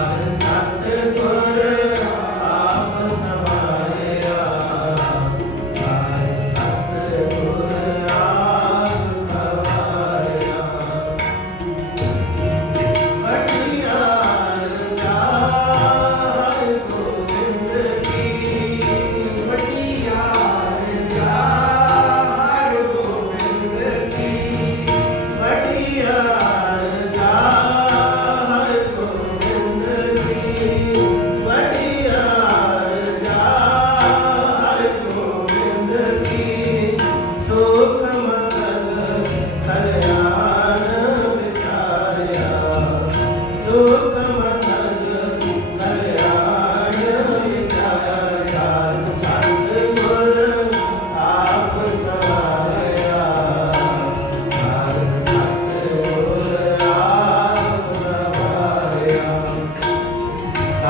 Har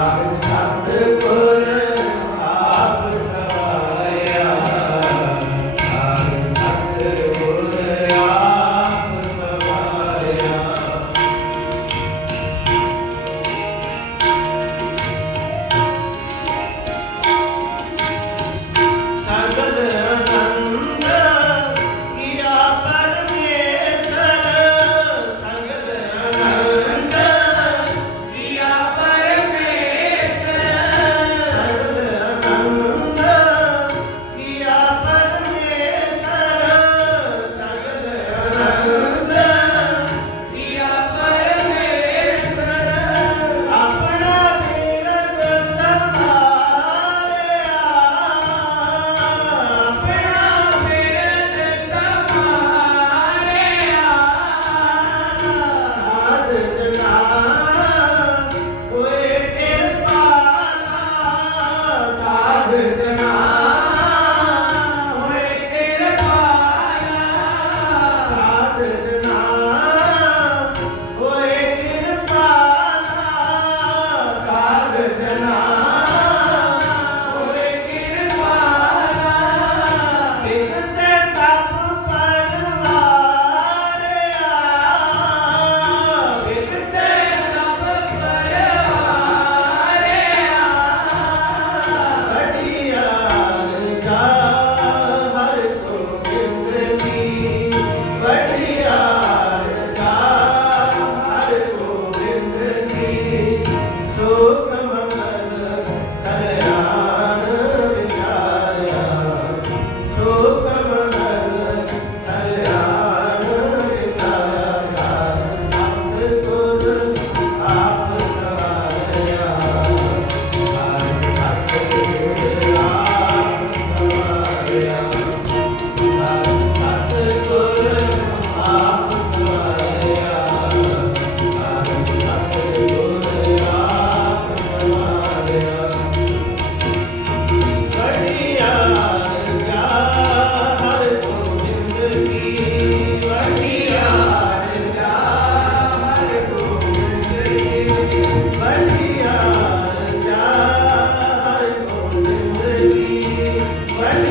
Star is under friends.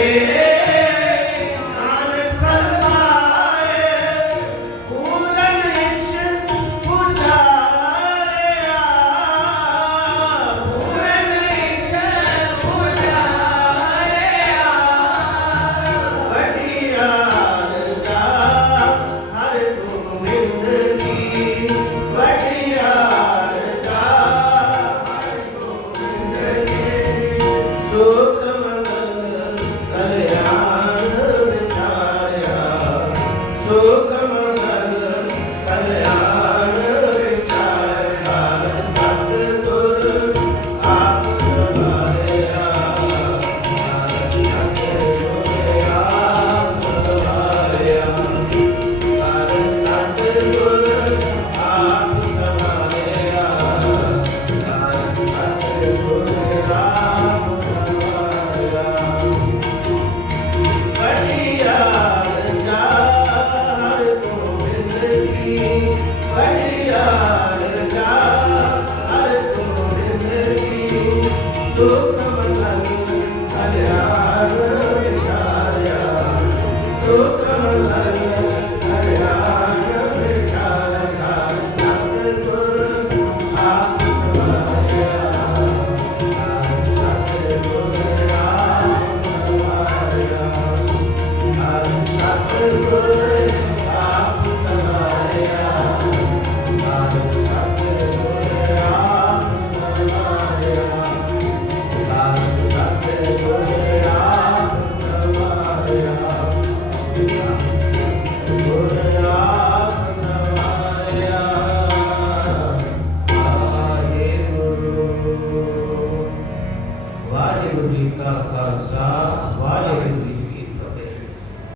Yeah. Lord.